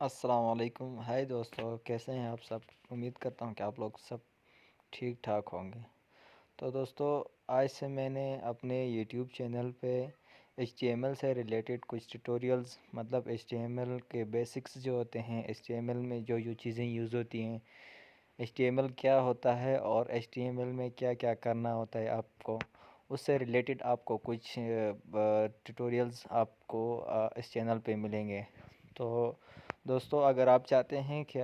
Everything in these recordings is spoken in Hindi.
अस्सलाम वालेकुम। हाय दोस्तों, कैसे हैं आप सब। उम्मीद करता हूं कि आप लोग सब ठीक ठाक होंगे। तो दोस्तों, आज से मैंने अपने यूट्यूब चैनल पे HTML से रिलेटेड कुछ ट्यूटोरियल्स, मतलब HTML के बेसिक्स जो होते हैं, HTML में जो जो चीज़ें यूज़ होती हैं, HTML क्या होता है और HTML में क्या क्या करना होता है आपको, उससे रिलेटेड आपको कुछ ट्यूटोरियल्स आपको इस चैनल पे मिलेंगे। तो दोस्तों, अगर आप चाहते हैं कि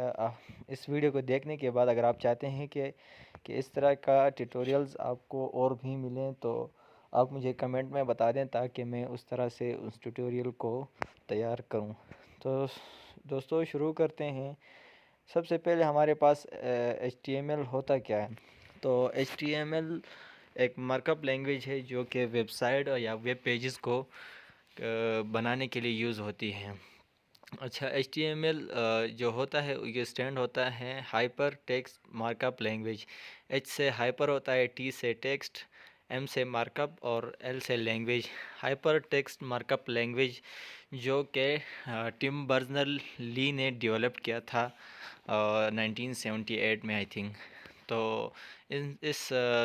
इस वीडियो को देखने के बाद अगर आप चाहते हैं कि इस तरह का ट्यूटोरियल्स आपको और भी मिलें, तो आप मुझे कमेंट में बता दें ताकि मैं उस तरह से उस ट्यूटोरियल को तैयार करूं। तो दोस्तों, शुरू करते हैं। सबसे पहले हमारे पास HTML होता क्या है। तो HTML एक मार्कअप लैंग्वेज है जो कि वेबसाइट या वेब पेजेस को बनाने के लिए यूज़ होती है। अच्छा, HTML जो होता है ये स्टैंड होता है hyper text markup language. H से हाइपर होता है, T से टेक्स्ट, M से मार्कअप और L से language. Hyper text markup language जो कि टिम बर्नर्स ली ने डेवलप किया था 1978 में, आई थिंक। तो इस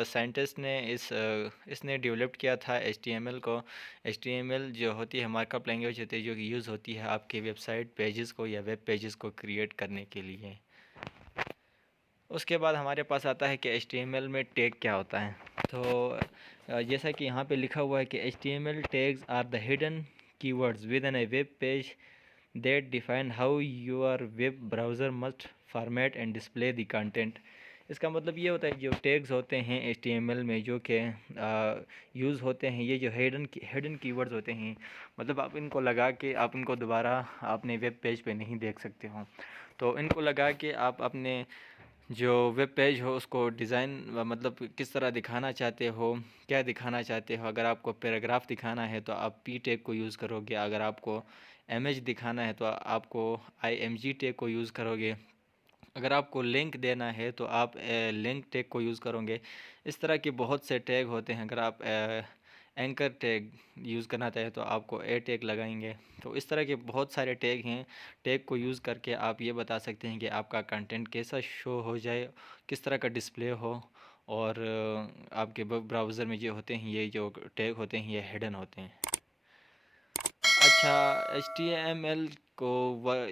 साइंटिस्ट ने इसने डेवलप किया था HTML को। HTML जो होती है मार्कअप लैंग्वेज होती है जो कि यूज़ होती है आपके वेबसाइट पेजेस को या वेब पेजेस को क्रिएट करने के लिए। उसके बाद हमारे पास आता है कि HTML में टैग क्या होता है। तो जैसा कि यहाँ पे लिखा हुआ है कि HTML tags are the hidden keywords within a web page that define how your web browser must format and display the content। इसका मतलब ये होता है जो टैग्स होते हैं HTML में जो कि यूज़ होते हैं, ये जो हिडन कीवर्ड्स होते हैं, मतलब आप इनको लगा के आप इनको दोबारा अपने वेब पेज पे नहीं देख सकते हो। तो इनको लगा के आप अपने जो वेब पेज हो उसको डिज़ाइन मतलब किस तरह दिखाना चाहते हो, क्या दिखाना चाहते हो। अगर आपको पैराग्राफ दिखाना है तो आप P टैग को यूज़ करोगे। अगर आपको इमेज दिखाना है तो आपको IMG टैग को यूज़ करोगे। अगर आपको लिंक देना है तो आप लिंक टैग को यूज़ करोगे। इस तरह के बहुत से टैग होते हैं। अगर आप एंकर टैग यूज़ करना चाहें तो आपको ए टैग लगाएंगे। तो इस तरह के बहुत सारे टैग हैं। टैग को यूज़ करके आप ये बता सकते हैं कि आपका कंटेंट कैसा शो हो जाए, किस तरह का डिस्प्ले हो। और आपके ब्राउज़र में जो होते हैं ये जो टैग होते हैं ये हिडन होते हैं। अच्छा,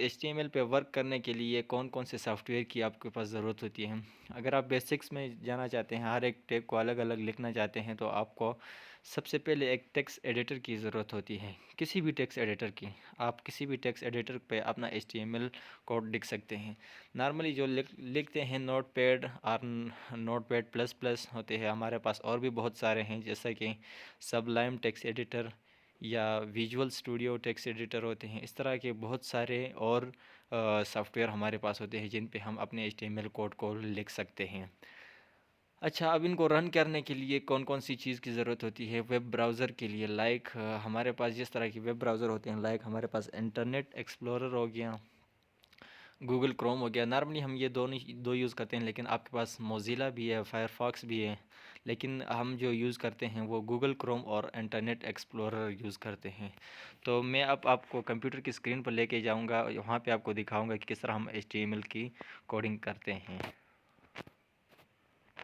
HTML पे वर्क करने के लिए कौन कौन से सॉफ्टवेयर की आपके पास ज़रूरत होती है। अगर आप बेसिक्स में जाना चाहते हैं, हर एक टैग को अलग अलग लिखना चाहते हैं, तो आपको सबसे पहले एक टेक्स्ट एडिटर की ज़रूरत होती है। किसी भी टेक्स्ट एडिटर की, आप किसी भी टेक्स्ट एडिटर पे अपना HTML कोड लिख सकते हैं। नॉर्मली जो लिखते हैं नोटपैड और नोटपैड प्लस प्लस होते हैं, हमारे पास और भी बहुत सारे हैं जैसा कि सबलाइम टेक्स्ट एडिटर या विजुअल स्टूडियो टेक्स्ट एडिटर होते हैं। इस तरह के बहुत सारे और सॉफ्टवेयर हमारे पास होते हैं जिन पे हम अपने HTML कोड को लिख सकते हैं। अच्छा, अब इनको रन करने के लिए कौन कौन सी चीज़ की ज़रूरत होती है वेब ब्राउज़र के लिए। लाइक हमारे पास जिस तरह की वेब ब्राउज़र होते हैं, लाइक हमारे पास इंटरनेट एक्सप्लोरर हो गया, गूगल क्रोम हो गया। नॉर्मली हम ये दोनों दो यूज़ करते हैं, लेकिन आपके पास मोज़िला भी है, फायरफॉक्स भी है, लेकिन हम जो यूज़ करते हैं वो गूगल क्रोम और इंटरनेट एक्सप्लोरर यूज़ करते हैं। तो मैं अब आपको कंप्यूटर की स्क्रीन पर लेके जाऊंगा, वहाँ पे आपको दिखाऊंगा कि किस तरह हम HTML की कोडिंग करते हैं।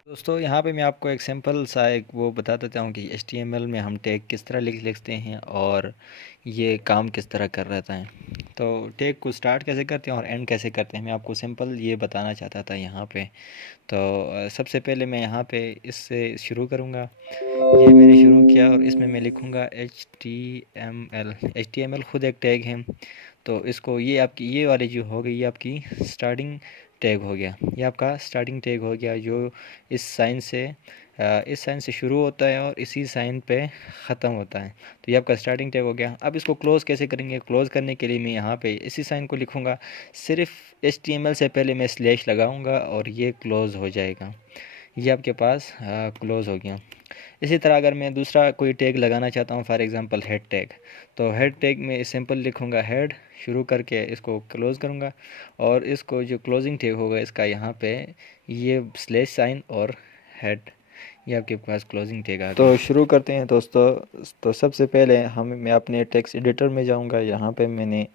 दोस्तों, यहाँ पे मैं आपको एक सिंपल सा एक वो बता देता हूँ कि HTML में हम टैग किस तरह लिखते हैं और ये काम किस तरह कर रहता है। तो टैग को स्टार्ट कैसे करते हैं और एंड कैसे करते हैं, मैं आपको सिंपल ये बताना चाहता था यहाँ पे। तो सबसे पहले मैं यहाँ पे इससे शुरू करूँगा। ये मैंने शुरू किया और इसमें मैं लिखूँगा HTML। HTML खुद एक टैग है। तो इसको ये आपकी ये वाली जो हो गई ये आपकी स्टार्टिंग टैग हो गया, ये आपका स्टार्टिंग टैग हो गया जो इस साइन से शुरू होता है और इसी साइन पे ख़त्म होता है। तो ये आपका स्टार्टिंग टैग हो गया। अब इसको क्लोज़ कैसे करेंगे। क्लोज़ करने के लिए मैं यहाँ पे इसी साइन को लिखूँगा, सिर्फ HTML से पहले मैं स्लैश लगाऊँगा और ये क्लोज़ हो जाएगा। ये आपके पास क्लोज़ हो गया। इसी तरह अगर मैं दूसरा कोई टैग लगाना चाहता हूँ, फॉर एग्ज़ाम्पल हेड टैग, तो हेड टैग में सिंपल लिखूँगा हेड, शुरू करके इसको क्लोज़ करूँगा और इसको जो क्लोजिंग टैग होगा इसका यहाँ पे ये स्लैश साइन और हेड, ये आपके पास क्लोजिंग टैग आ गया। तो शुरू करते हैं दोस्तों। तो सबसे पहले मैं अपने टेक्स्ट एडिटर में जाऊँगा। यहाँ पे मैंने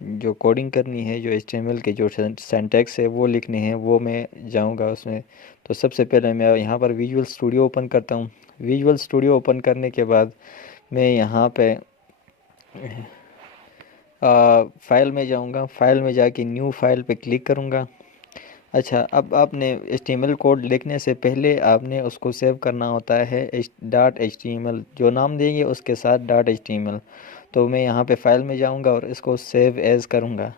जो कोडिंग करनी है, जो HTML के जो सिंटैक्स है वो लिखने हैं, वो मैं जाऊंगा उसमें। तो सबसे पहले मैं यहाँ पर विजुअल स्टूडियो ओपन करता हूँ। विजुअल स्टूडियो ओपन करने के बाद मैं यहाँ पे फाइल में जाऊंगा। फाइल में जाके न्यू फाइल पे क्लिक करूंगा। अच्छा, अब आपने HTML कोड लिखने से पहले आपने उसको सेव करना होता है .html, जो नाम देंगे उसके साथ .html। तो मैं यहाँ पे फाइल में जाऊँगा और इसको सेव एज़ करूँगा।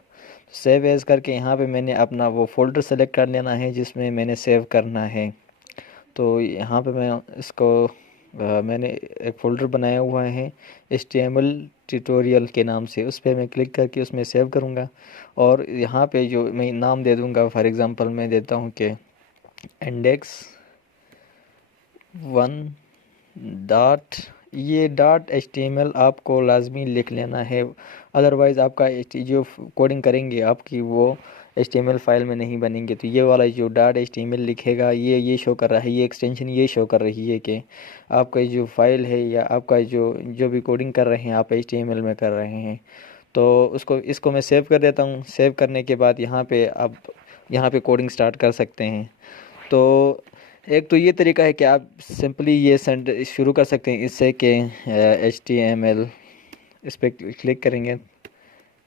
सेव एज़ करके यहाँ पे मैंने अपना वो फ़ोल्डर सेलेक्ट कर लेना है जिसमें मैंने सेव करना है। तो यहाँ पे मैं इसको मैंने एक फ़ोल्डर बनाया हुआ है HTML ट्यूटोरियल के नाम से, उस पर मैं क्लिक करके उसमें सेव करूँगा। और यहाँ पे जो मैं नाम दे दूँगा, फॉर एग्ज़ाम्पल मैं देता हूँ कि index1 डॉट, ये .html आपको लाजमी लिख लेना है, अदरवाइज़ आपका जो कोडिंग करेंगे आपकी वो HTML फाइल में नहीं बनेंगे। तो ये वाला जो .html लिखेगा, ये शो कर रहा है, ये एक्सटेंशन ये शो कर रही है कि आपका जो फाइल है या आपका जो भी कोडिंग कर रहे हैं आप HTML में कर रहे हैं। तो इसको मैं सेव कर देता हूँ। सेव करने के बाद यहाँ पे आप यहाँ पे कोडिंग स्टार्ट कर सकते हैं। तो एक तो ये तरीका है कि आप सिंपली ये सेंड शुरू कर सकते हैं इससे कि HTML, इस पर क्लिक करेंगे,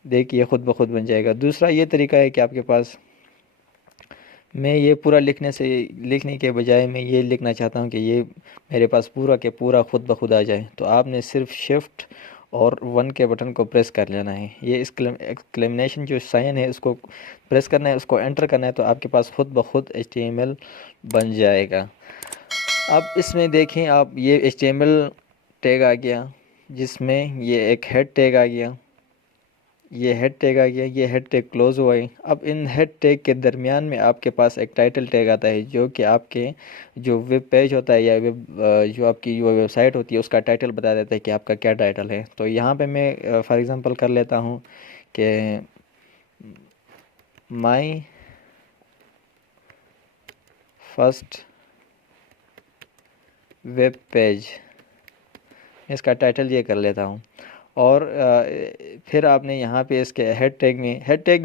देखिए ख़ुद ब खुद बन जाएगा। दूसरा ये तरीका है कि आपके पास, मैं ये पूरा लिखने के बजाय मैं ये लिखना चाहता हूँ कि ये मेरे पास पूरा के पूरा ख़ुद ब खुद आ जाए। तो आपने सिर्फ शिफ्ट और 1 के बटन को प्रेस कर लेना है। ये एक्सक्लेमेशन जो साइन है उसको प्रेस करना है, उसको एंटर करना है, तो आपके पास ख़ुद ब खुद HTML बन जाएगा। अब इसमें देखें आप, ये HTML टैग आ गया जिसमें ये एक हेड टैग आ गया, ये हेड टैग आ गया, ये हेड टैग क्लोज हुआ है। अब इन हेड टैग के दरमियान में आपके पास एक टाइटल टैग आता है जो कि आपके जो वेब पेज होता है या जो आपकी जो वेबसाइट होती है उसका टाइटल बता देता है कि आपका क्या टाइटल है। तो यहाँ पे मैं फॉर एग्ज़ाम्पल कर लेता हूँ कि माई फर्स्ट वेब पेज, इसका टाइटल ये कर लेता हूँ। और फिर आपने यहाँ पे इसके हेड टैग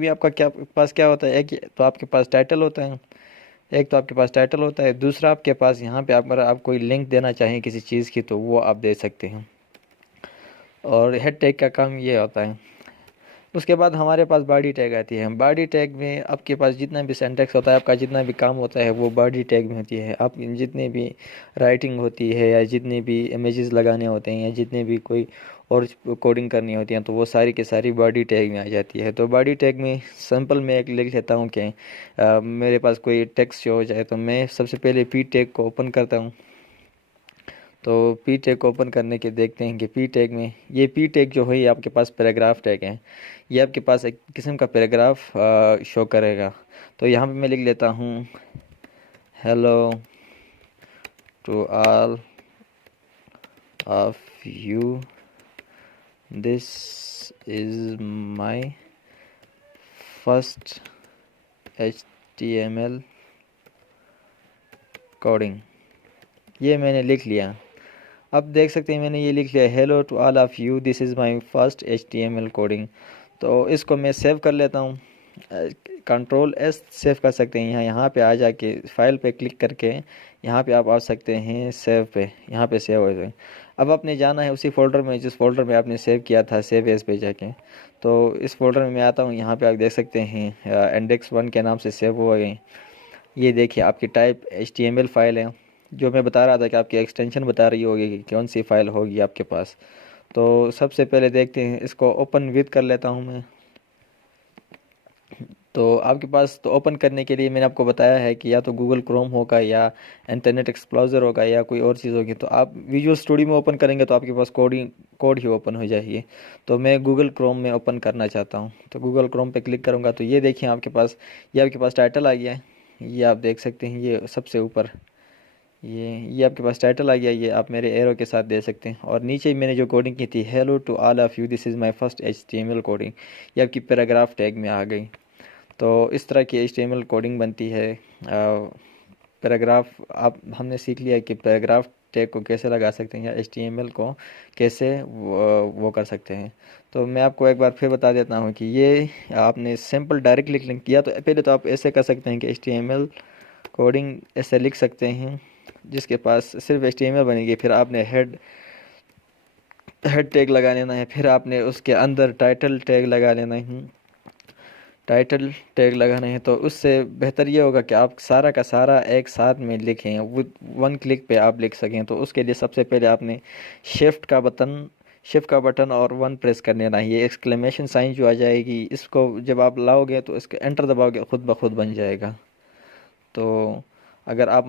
में आपका क्या पास क्या होता है, एक तो आपके पास टाइटल होता है, एक तो आपके पास टाइटल होता है, दूसरा आपके पास यहाँ पे अगर आप कोई लिंक देना चाहें किसी चीज़ की तो वो आप दे सकते हैं। और हेड टैग का काम ये होता है। उसके बाद हमारे पास बॉडी टैग आती है। बॉडी टैग में आपके पास जितना भी सिंटैक्स होता है, आपका जितना भी काम होता है वो बॉडी टैग में होती है। आप जितने भी राइटिंग होती है या जितने भी इमेजेस लगाने होते हैं या जितने भी कोई और कोडिंग करनी होती हैं तो वो सारी की सारी बॉडी टैग में आ जाती है। तो बॉडी टैग में सिंपल मैं एक लिख लेता हूँ कि मेरे पास कोई टेक्स्ट हो जाए तो मैं सबसे पहले पी टैग को ओपन करता हूँ। तो पी टैग को ओपन करने के देखते हैं कि पी टैग में ये पी टैग जो है ये आपके पास पैराग्राफ टैग है, ये आपके पास एक किस्म का पैराग्राफ शो करेगा। तो यहाँ पे मैं लिख लेता हूँ hello to all of you, this is my first HTML coding. ये मैंने लिख लिया। अब देख सकते हैं मैंने ये लिख लिया hello to all of you, this is my first HTML coding. तो इसको मैं सेव कर लेता हूँ। Ctrl+S सेव कर सकते हैं। यहाँ पे आ जाके फाइल पे क्लिक करके यहाँ पे आप आ सकते हैं सेव पे, यहाँ पे सेव हो जाए। अब आपने जाना है उसी फोल्डर में जिस फोल्डर में आपने सेव किया था, सेव एज पे जाके। तो इस फोल्डर में मैं आता हूँ, यहाँ पे आप देख सकते हैं index1 के नाम से सेव हो गए। ये देखिए आपकी टाइप HTML फाइल है, जो मैं बता रहा था कि आपकी एक्सटेंशन बता रही होगी कि कौन सी फाइल होगी आपके पास। तो सबसे पहले देखते हैं, इसको ओपन विद कर लेता हूं मैं। तो आपके पास तो ओपन करने के लिए मैंने आपको बताया है कि या तो गूगल क्रोम होगा या इंटरनेट एक्सप्लोरर होगा या कोई और चीज़ होगी। तो आप विजुअल स्टूडियो में ओपन करेंगे तो आपके पास कोड ही ओपन हो जाएगी। तो मैं गूगल क्रोम में ओपन करना चाहता हूँ, तो गूगल क्रोम पे क्लिक करूँगा तो ये देखिए आपके पास, ये आपके पास टाइटल आ गया है। ये आप देख सकते हैं, ये सबसे ऊपर ये आपके पास टाइटल आ गया, ये आप मेरे एरो के साथ दे सकते हैं। और नीचे मैंने जो कोडिंग की थी hello to all of you, this is my first HTML coding, ये आपकी पैराग्राफ टैग में आ गई। तो इस तरह की HTML कोडिंग बनती है। पैराग्राफ आप हमने सीख लिया कि पैराग्राफ टैग को कैसे लगा सकते हैं या HTML को कैसे वो कर सकते हैं। तो मैं आपको एक बार फिर बता देता हूँ कि ये आपने सिंपल डायरेक्टली क्लिक किया तो पहले तो आप ऐसे कर सकते हैं कि HTML कोडिंग ऐसे लिख सकते हैं जिसके पास सिर्फ HTML बनेगी। फिर आपने हेड टैग लगा लेना है, फिर आपने उसके अंदर टाइटल टैग लगा लेना है। टाइटल टैग लगाना है तो उससे बेहतर ये होगा कि आप सारा का सारा एक साथ में लिखें, विद वन क्लिक पे आप लिख सकें। तो उसके लिए सबसे पहले आपने शिफ्ट का बटन और वन प्रेस कर लेना है। ये एक्सक्लेमेशन साइन जो आ जाएगी, इसको जब आप लाओगे तो इसको एंटर दबाओगे खुद ब खुद बन जाएगा। तो अगर आप